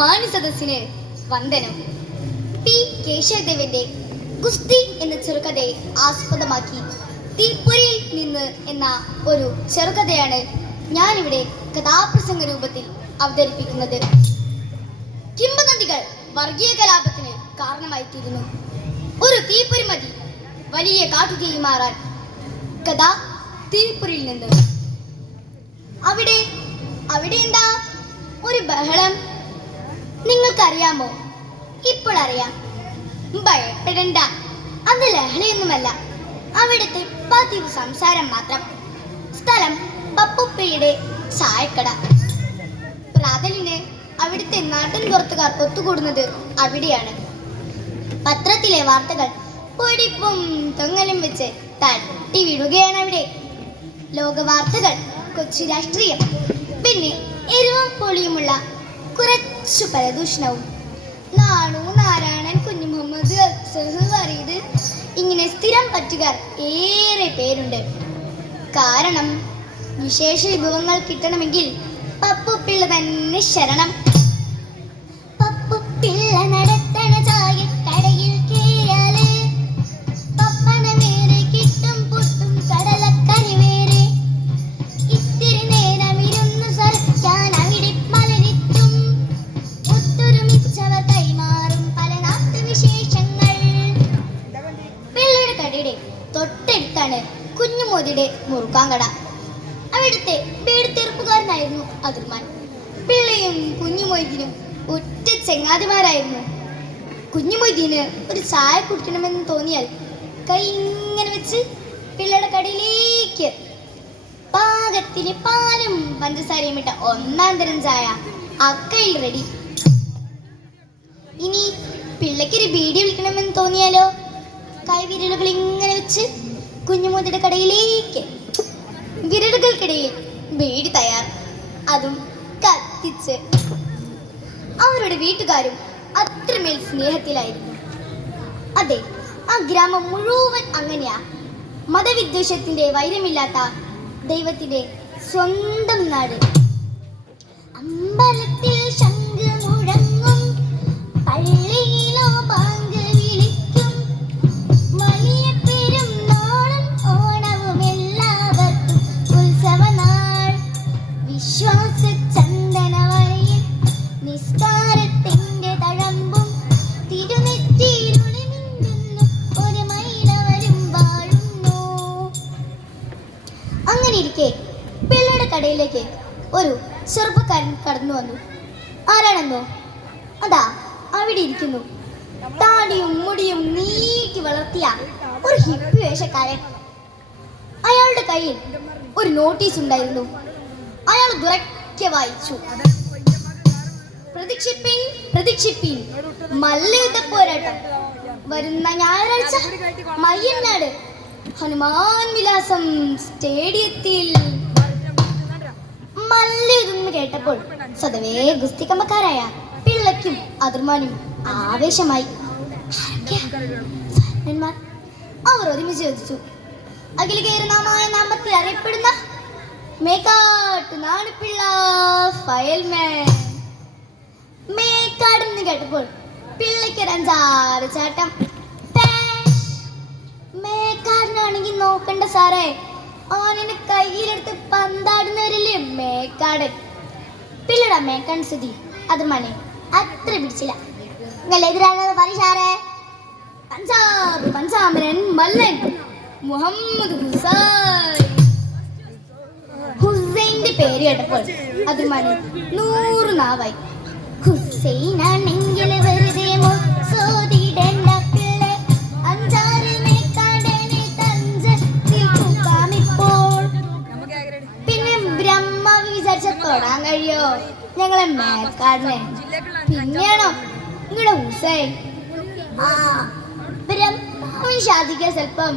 മാന്യസദസ്സിന് വന്ദനം. പി കേശവദേവന്റെ ഗുസ്തി എന്ന ചെറുകഥയെ ആസ്പദമാക്കി തീപ്പൊരിയിൽ നിന്ന് എന്ന ഒരു ചെറുകഥയാണ് ഞാനിവിടെ കഥാപ്രസംഗ രൂപത്തിൽ അവതരിപ്പിക്കുന്നത്. കിംവദന്തികൾ വർഗീയ കലാപത്തിന് കാരണമായിത്തീരുന്നു. ഒരു തീപ്പൊരി മതി വലിയ കാട്ടുതീ മാറാൻ. കഥ തീപ്പൊരിയിൽ നിന്ന്. അവിടെ എന്താ ഒരു ബഹളം? നിങ്ങൾക്കറിയാമോ? ഇപ്പോൾ അറിയാം. ഭയപ്പെടണ്ട, അന്ന് ലഹളയൊന്നുമല്ല, അവിടുത്തെ പതിവ് സംസാരം മാത്രം. സ്ഥലം പപ്പുപ്പയുടെ ചായക്കട. പ്രാതലിന് അവിടുത്തെ നാട്ടിൻ പുറത്തുകാർ ഒത്തുകൂടുന്നത് അവിടെയാണ്. പത്രത്തിലെ വാർത്തകൾ പൊടിപ്പും തൊങ്ങലും വെച്ച് തട്ടി വിടുകയാണ് അവിടെ. ലോകവാർത്തകൾ, കൊച്ചി രാഷ്ട്രീയം, പിന്നെ എരിവും പൊളിയുമുള്ള കുറച്ചു പരദൂഷണവും. നാണു, നാരായണൻ, കുഞ്ഞുമുഹമ്മദ്, ഫരീദ്, ഇങ്ങനെ സ്ഥിരം പറ്റുകാർ ഏറെ പേരുണ്ട്. കാരണം വിശേഷ വിഭവങ്ങൾ കിട്ടണമെങ്കിൽ പപ്പുപ്പിള്ള തന്നെ ശരണം. പപ്പുപ്പിള്ള നടത്തണ ചായക്കടയിൽ കേറിയാല് പപ്പട വേറെ കിട്ടും, പുട്ടും കടലക്കറി വേറെ. ഇത്തിരി നേരം ഇരുന്ന് സർക്കാൻ അവിടെ പലരിത്തും ഒത്തൊരുമിച്ചവർ കൈമാറും പല നാട്ടുവിശേഷങ്ങൾ. പിള്ളയുടെ കടയുടെ തൊട്ടടുത്താണ് കുഞ്ഞുമോദിയുടെ മുറുക്കാങ്കട. അവിടുത്തെ പേടിത്തെറുപ്പുകാരനായിരുന്നു അതിർമാൻ. പിള്ളയും കുഞ്ഞുമൊയ്തീനും ഒറ്റ ചെങ്ങാതിമാരായിരുന്നു. കുഞ്ഞുമൊയ്തീന് ഒരു ചായ കുടിക്കണമെന്ന് തോന്നിയാൽ കൈ ഇങ്ങനെ വെച്ച് പിള്ളയുടെ കടയിലേക്ക് പാകത്തിന് പാലും പഞ്ചസാരയും ഇട്ട ഒന്നാം തരം ചായ അക്കയിൽ റെഡി. ഇനി പിള്ളയ്ക്കൊരു ബീഡി വിളിക്കണമെന്ന് തോന്നിയാലോ കൈവിരലുകൾ ഇങ്ങനെ വെച്ച് കുഞ്ഞുമോദിയുടെ കടയിലേക്ക്. വിരലുകൾക്കിടയിൽ ബീഡി തയ്യാർ, അതും കത്തിച്ച്. അവരുടെ വീട്ടുകാരും അത്രമേൽ സ്നേഹത്തിലായിരുന്നു. അതെ, ആ ഗ്രാമം മുഴുവൻ അങ്ങനെയാ. മതവിദ്വേഷത്തിന്റെ വൈരമില്ലാത്ത ദൈവത്തിന്റെ സ്വന്തം നാട്. അമ്പലത്തിൽ ശംഖ് മുഴങ്ങും, പള്ളിയിലോ ബാങ്ക് വിളിക്കും, വലിയ പെരുന്നാളും ഓണവും എല്ലാവർക്കും ഉത്സവനാൾ. വിശ്വാസ ചന്ദനവരയിൽ നിസ്കാരത്തിന്റെ തഴമ്പും തിരുനെറ്റിയിലുളി മിന്നുന്നു, ഒരു മൈനവരും വാഴുന്നു. അങ്ങനെ ഇരിക്കെ പിള്ളയുടെ കടയിലേക്ക് ഒരു ചെറുപ്പക്കാരൻ കടന്നു വന്നു. ആരാണെന്നോ? അതാ അവിടെ ഇരിക്കുന്നു, താടിയും മുടിയും നീട്ടി വളർത്തിയ ഒരു ഹിപ്പി വേഷക്കാരൻ. അയാളുടെ കയ്യിൽ ഒരു നോട്ടീസ് ഉണ്ടായിരുന്നു. അയാൾ ദുരക്കെ വായിച്ചു. പ്രതീക്ഷിപ്പിൻ, മല്ലയുദ്ധ പോരാട്ടം വരുന്ന ഞായറാഴ്ച മയ്യനാട് ഹനുമാൻ വിലാസം സ്റ്റേഡിയത്തിൽ. മല്ലയുദ്ധം കേട്ടപ്പോൾ സ്വതവേ ഗുസ്തിക്കമ്മക്കാരായ പിള്ളയ്ക്കും അതിർമാനും ആവേശമായി. അവർ ഒരുമിച്ച് ചോദിച്ചു. അഖിലകേരനാമായ നാമത്തിൽ അറിയപ്പെടുന്ന മേക്കാട്ട് നാണിപ്പിള്ള ഫയൽമാൻ. മേക്കാട് എന്ന് കേട്ടപ്പോൾ പിള്ളയ്ക്കൊരു 5-6 ചാട്ടം. മേക്കാടിനാണെങ്കിൽ നോക്കണ്ട സാറേ, അവനെ കയ്യിലെടുത്ത് പന്താടുന്നവരല്ലേ മേക്കാട്. പിള്ളയുടെ മേക്കാട് സ്ഥിതി അതിർമാനെ അത്ര പിടിച്ചില്ല. നിങ്ങൾ എതിരാകാതെ പറ സാറേ. പഞ്ചാമരൻ മല്ലൻ മുഹമ്മദ് ഹുസൈന്റെ പേര് കേട്ടപ്പോൾ അതിർമാന് 100 നാവായി. ഹുസൈനാണെങ്കിൽ വെറുതെ മോദിടേണ്ട പിള്ളെ, 5-6 മേക്കാടനെ തഞ്ചത്തിൽ തൂക്കാമിപ്പോൾ. പിന്നെ ബ്രഹ്മാവ് വിചാരിച്ച തൊടാൻ കഴിയോ ഞങ്ങളെ മേക്കാടിനെ? പിന്നെയാണോ നിങ്ങളുടെ ഹുസൈൻ? ബ്രഹ്മാവിന് സാധിക്കാൻ സ്വല്പം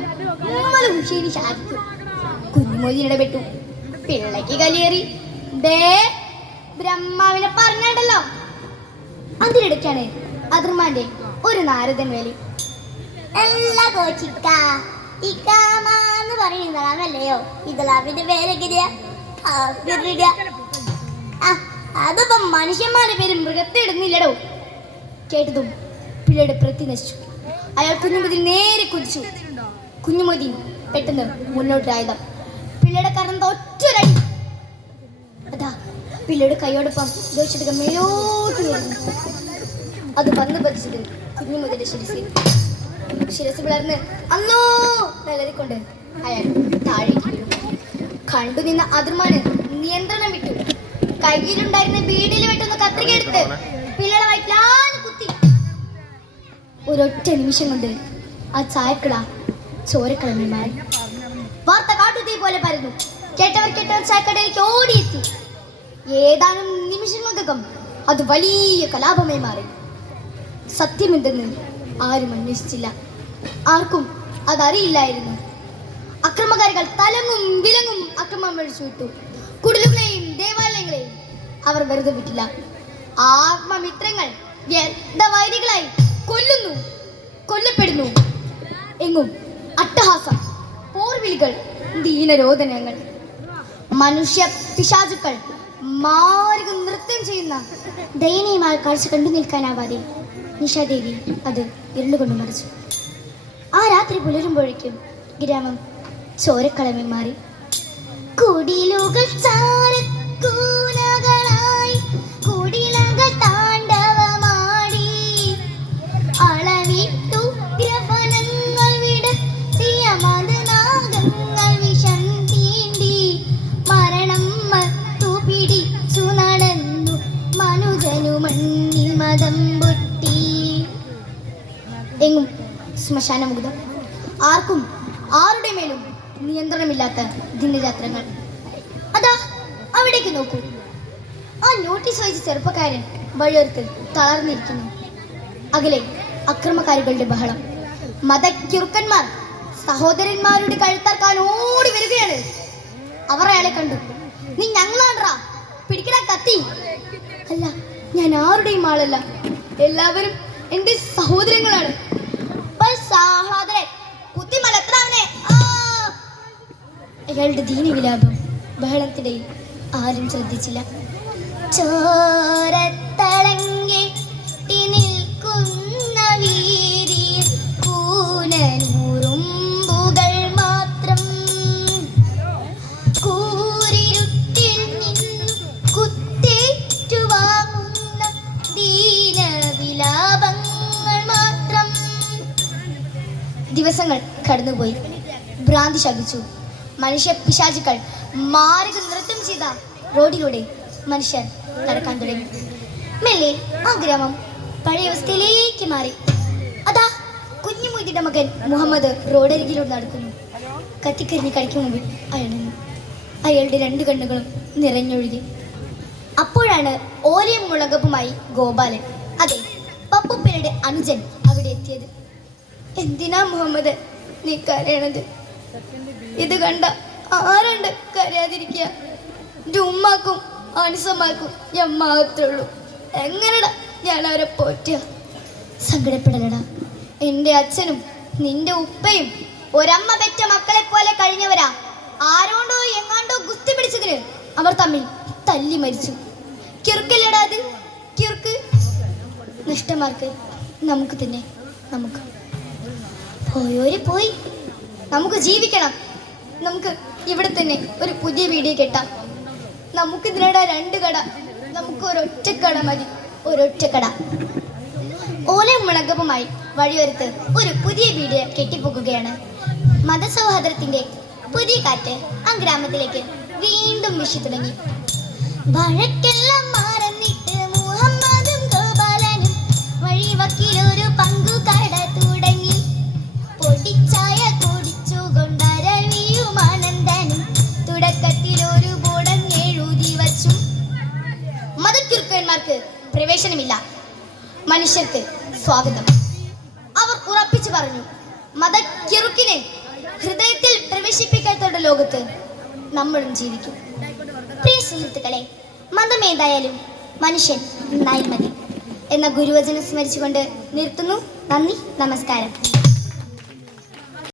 ഹുസൈന് സാധിക്കും. കുഞ്ഞുമോദി ഇടപെട്ടു. പിള്ളയ്ക്ക് കലിയേറി. ബ്രഹ്മാവിനെ പറഞ്ഞല്ലോ. അതിനിടയ്ക്കാണ് അതിർമാന്റെ ഒരു നാരദൻ വേലി. എല്ലാ കോച്ചിക്ക ഇക്കാമെന്ന് പറയുന്നതാണല്ലയോ? ഇതലാവിന്റെ പേരെങ്ങനെയാ? അതിപ്പോ മനുഷ്യന്മാരുടെ പേര് മൃഗത്തെ ഇടുന്നില്ലടോ. കേട്ടതും പിള്ളയുടെ പ്രതി നശിച്ചു. അയാൾ കുഞ്ഞുമതിൽ നേരെ കുതിച്ചു. കുഞ്ഞുമതി പെട്ടെന്ന് മുന്നോട്ടായതാ. പിള്ളയുടെ കറന്ത ഒറ്റൊരടി. അതാ പിള്ളയുടെ കൈയോടൊപ്പം ദോഷത്തിക മേലോട്ട് വരുന്നു. അത് വന്നു പതിച്ചത് കുഞ്ഞുമതിയുടെ ശിരസ് പിളർന്ന് അല്ലോ നിലറിക്കൊണ്ട് അയാൾ താഴേക്ക് വീണു. കണ്ടു നിന്ന അതിർമാന് നിയന്ത്രണം വിട്ടു. കയ്യിലുണ്ടായിരുന്ന ബീഡിൽ വെട്ടുന്ന കത്രിക എടുത്ത് പിള്ളയുടെ വയറ്റിലാണ് കുത്തി. ഒരൊറ്റ നിമിഷം കൊണ്ട് ആ ചായക്കിള ചോരക്കളഞ്ഞു മാറി. വാർത്ത കാട്ടുതീ പോലെ പരന്നു. കേട്ടവർ ചായക്കടയിലേക്ക് ഓടിയെത്തി. ഏതാനും നിമിഷങ്ങൾക്കകം അത് വലിയ കലാപമായി മാറി. സത്യമെന്തെന്ന് ആരും അന്വേഷിച്ചില്ല. ആർക്കും അതറിയില്ലായിരുന്നു. അക്രമകാരികൾ തലങ്ങും വിലങ്ങും അക്രമം അഴിച്ചു വിട്ടു. കുടിലുകളെയും ദേവാലയങ്ങളെയും അവർ വെറുതെ വിട്ടില്ല. ആത്മമിത്രങ്ങൾ വ്യർത്ഥവൈരികളായി കൊല്ലുന്നു, കൊല്ലപ്പെടുന്നു. എങ്ങും അട്ടഹാസം, പോർവിളികൾ, ദീനരോധനങ്ങൾ. മനുഷ്യ പിശാചുക്കൾ മാറിക നൃത്തം ചെയ്യുന്ന ദയനീയമായ കാഴ്ച കണ്ടു നിൽക്കാനാവാതെ നിഷാദേവി അത് ഇരുളുകൊണ്ട് മറിച്ചു. ആ രാത്രി പുലരുമ്പോഴേക്കും ഗ്രാമം ചോരക്കളമേ മാറി. കുടിലുകൾ ചാരക്കൂനകളായി കുടിലകൾ താണ്ഡവമാടി. അളവിട്ടു ഗ്രഹണങ്ങൾ വിടത്തിയ മതനാഗങ്ങൾ വിഷം തീണ്ടി. മരണം മത്തു പിടിച്ചു നടന്നു മനുജനു മണ്ണിൽ മതം പൊട്ടി. എങ്ങും ശ്മശാനമുഖം. ആർക്കും ആരുടെ മേലും നിയന്ത്രണമില്ലാത്ത ദിനരാത്രങ്ങൾ. അതാ അവിടേക്ക് നോക്കൂ. ആ നോട്ടീസ് വായിച്ച ചെറുപ്പക്കാരൻ വഴിയോരത്ത് തളർന്നിരിക്കുന്നു. അകലെ അക്രമകാരികളുടെ ബഹളം. മതക്കിറുക്കന്മാർ സഹോദരന്മാരുടെ കഴുത്തറക്കാൻ ഓടി വരികയാണ്. അവർ അയാളെ കണ്ടു. നീ ഞങ്ങളാണ്ട്രാ, പിടിക്കടാ കത്തി. അല്ല, ഞാൻ ആരുടെയും ആളല്ല, എല്ലാവരും എൻ്റെ സഹോദരങ്ങളാണ്. അയാളുടെ ദീനവിലാപം ബഹളത്തിനിടയിൽ ആരും ശ്രദ്ധിച്ചില്ല. ചോരത്തളങ്കെട്ടി നിൽക്കുന്ന വീതിയിൽ കൂനൂറുമ്പുകൾ മാത്രം. കൂരിരുട്ടിൽ നിന്നും കുത്തേറ്റു വാങ്ങുന്ന ദീനവിലാപങ്ങൾ മാത്രം. ദിവസങ്ങൾ കടന്നുപോയി. ഭ്രാന്തി ശപിച്ചു. മനുഷ്യ പിശാചുക്കൾ മാറിക നൃത്തം ചെയ്ത റോഡിലൂടെ മനുഷ്യർ നടക്കാൻ തുടങ്ങി. മെല്ലെ ആ ഗ്രാമം പഴയ അവസ്ഥയിലേക്ക് മാറി. അതാ കുഞ്ഞുമൊയ്തിയുടെ മകൻ മുഹമ്മദ് റോഡരികിലൂടെ നടക്കുന്നു. കത്തിക്കരിഞ്ഞ് കളിക്കും മുമ്പിൽ അയാൾ നിന്നു. അയാളുടെ 2 കണ്ണുകളും നിറഞ്ഞൊഴുകി. അപ്പോഴാണ് ഓലയും മുളകപ്പുമായി ഗോപാലൻ, അതെ പപ്പുപ്പയുടെ അനുജൻ, അവിടെ എത്തിയത്. എന്തിനാ മുഹമ്മദ് നീ കരയണത്? ഇത് കണ്ട ആരുണ്ട് കരയാതിരിക്കുക? എൻ്റെ ഉമ്മാക്കും ആനുസമാക്കും ഞാൻ മാത്രമേ ഉള്ളൂ. എങ്ങനെടാ ഞാൻ അവരെ പോറ്റുക? സങ്കടപ്പെടലടാ. എൻ്റെ അച്ഛനും നിന്റെ ഉപ്പയും ഒരമ്മ പെറ്റ മക്കളെ പോലെ കഴിഞ്ഞവരാ. ആരോണ്ടോ എങ്ങാണ്ടോ ഗുസ്തി പിടിച്ചതിന് അവർ തമ്മിൽ തല്ലി മരിച്ചു. കിറുക്കല്ലടാ അത്, കിറുക്ക്. നഷ്ടമാർക്ക് നമുക്ക് തന്നെ. നമുക്ക് പോയോര് പോയി. നമുക്ക് ജീവിക്കണം. നമുക്ക് ഇവിടെ തന്നെ ഒരു പുതിയ വീഡിയോ കെട്ടാം. നമുക്കിതിനിടെ 2 കട, നമുക്ക് ഒരൊറ്റ കട മതി, ഒരൊറ്റ കട. ഓലയും മുളകവുമായി വഴിയോരത്ത് ഒരു പുതിയ വീഡിയോ കെട്ടിപ്പോകുകയാണ്. മതസൗഹാർദ്ദത്തിന്റെ പുതിയ കാറ്റ് ആ ഗ്രാമത്തിലേക്ക് വീണ്ടും വീശി തുടങ്ങി. വഴക്കെല്ലാം മറന്നിട്ട് മുഹമ്മദും ഗോപാലനും വഴിവക്കിലൊരു പങ്കു കട തുടങ്ങി. പൊടിച്ചായ കുടിച്ചുകൊണ്ടരവിയും ആനന്ദനും തുടക്കത്തിലൊരു ബോർഡൻ എഴുതി വച്ചു. മതക്കിറുക്കന്മാർക്ക് പ്രവേശനമില്ല, മനുഷ്യർക്ക് സ്വാഗതം. അവർ ഉറപ്പിച്ചു പറഞ്ഞു. മതക്കിറുക്കിനെ ഹൃദയത്തിൽ പ്രവേശിപ്പിക്കാത്ത ലോകത്ത് നമ്മളും ജീവിക്കും. പ്രിയ സുഹൃത്തുക്കളെ, മതമേതായാലും മനുഷ്യൻ നന്നായി മതി എന്ന ഗുരുവചനം സ്മരിച്ചുകൊണ്ട് നിർത്തുന്നു. നന്ദി, നമസ്കാരം.